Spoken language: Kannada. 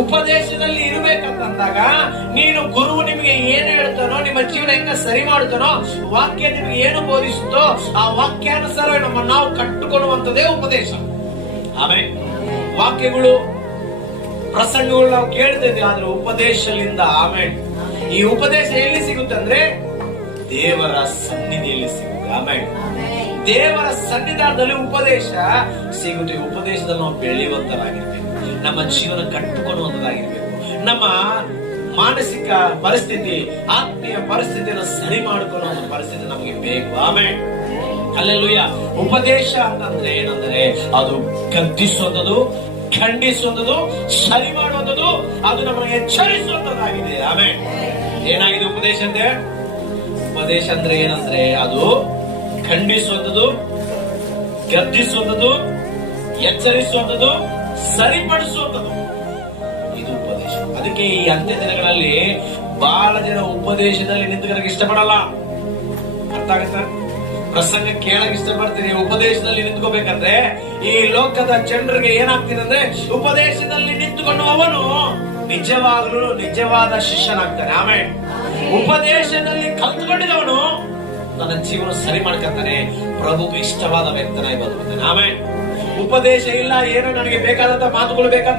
ಉಪದೇಶದಲ್ಲಿ ಇರಬೇಕಂತಂದಾಗ ನೀನು ಗುರುವು ನಿಮಗೆ ಏನು ಹೇಳ್ತಾನೋ, ನಿಮ್ಮ ಜೀವನ ಹೆಂಗ ಸರಿ ಮಾಡ್ತಾನೋ, ವಾಕ್ಯ ನಿಮಗೆ ಏನು ಬೋಧಿಸುತ್ತೋ ಆ ವಾಕ್ಯಾನುಸಾರ ನಾವು ಕಟ್ಟುಕೊಳ್ಳುವಂತದೇ ಉಪದೇಶ. ಆಮೇಲೆ ವಾಕ್ಯಗಳು, ಪ್ರಸಂಗಗಳು ನಾವು ಕೇಳ್ತಿದ್ವಿ, ಆದ್ರೆ ಉಪದೇಶದಿಂದ ಆಮೇಲೆ ಈ ಉಪದೇಶ ಎಲ್ಲಿ ಸಿಗುತ್ತೆ ಅಂದ್ರೆ ದೇವರ ಸನ್ನಿಧಿಯಲ್ಲಿ ಸಿಗುತ್ತೆ. ಆಮೇಲೆ ದೇವರ ಸನ್ನಿಧಾನದಲ್ಲಿ ಉಪದೇಶ ಸಿಗುತ್ತೆ. ಉಪದೇಶದಲ್ಲಿ ನಾವು ಬೆಳೆಯುವಂತರಾಗಿರ್ಬೇಕು, ನಮ್ಮ ಜೀವನ ಕಟ್ಟುಕೊಳ್ಳುವಂತದಾಗಿರ್ಬೇಕು, ನಮ್ಮ ಮಾನಸಿಕ ಪರಿಸ್ಥಿತಿ, ಆತ್ಮೀಯ ಪರಿಸ್ಥಿತಿಯನ್ನು ಸರಿ ಮಾಡಿಕೊಳ್ಳುವ ಪರಿಸ್ಥಿತಿ ನಮಗೆ ಬೇಕು. ಆಮೇಲೆ ಹಲ್ಲೆಲೂಯಾ. ಉಪದೇಶ ಅಂತಂದ್ರೆ ಏನಂದ್ರೆ ಅದು ಗದ್ದಿಸುವಂಥದ್ದು, ಖಂಡಿಸುವಂಥದ್ದು, ಸರಿ ಮಾಡುವಂಥದ್ದು, ಅದು ನಮಗೆ ಎಚ್ಚರಿಸುವಂತದ್ದಾಗಿದೆ. ಆಮೇಲೆ ಏನಾಗಿದೆ ಉಪದೇಶ ಅಂದ್ರೆ? ಉಪದೇಶ ಅಂದ್ರೆ ಏನಂದ್ರೆ ಅದು ಖಂಡಿಸುವಂಥದ್ದು, ಗರ್ಜಿಸುವಂಥದ್ದು, ಎಚ್ಚರಿಸುವಂಥದ್ದು, ಸರಿಪಡಿಸುವಂಥದ್ದು, ಇದು ಉಪದೇಶ. ಅದಕ್ಕೆ ಈ ಅಂತ್ಯ ದಿನಗಳಲ್ಲಿ ಬಹಳ ಜನ ಉಪದೇಶದಲ್ಲಿ ನಿಂತುಕೊಳ್ಳಕ್ಕೆ ಇಷ್ಟಪಡಲ್ಲ. ಅರ್ಥ ಆಗುತ್ತಾ? ಪ್ರಸಂಗ ಕೇಳಕ್ ಇಷ್ಟಪಡ್ತೀನಿ, ಉಪದೇಶದಲ್ಲಿ ನಿಂತ್ಕೋಬೇಕಂದ್ರೆ ಈ ಲೋಕದ ಜನರಿಗೆ ಏನಾಗ್ತಿದೆ ಅಂದ್ರೆ ಉಪದೇಶದಲ್ಲಿ ನಿಂತುಕೊಂಡು ಅವನು ನಿಜವಾಗ್ಲೂ ನಿಜವಾದ ಶಿಷ್ಯನಾಗ್ತಾನೆ. ಆಮೇಲೆ ಉಪದೇಶದಲ್ಲಿ ಕಲ್ತ್ಕೊಂಡಿದವನು ತನ್ನ ಜೀವನ ಸರಿ ಮಾಡ್ಕೊತಾನೆ, ಪ್ರಭುಗೆ ಇಷ್ಟವಾದ ವ್ಯಕ್ತನಾಗಿ ಬದುಕುತ್ತಾನೆ. ಆಮೇಲೆ ಉಪದೇಶ ಇಲ್ಲ, ಏನು ನನಗೆ ಬೇಕಾದಂತ ಮಾತುಗಳು ಬೇಕಂತ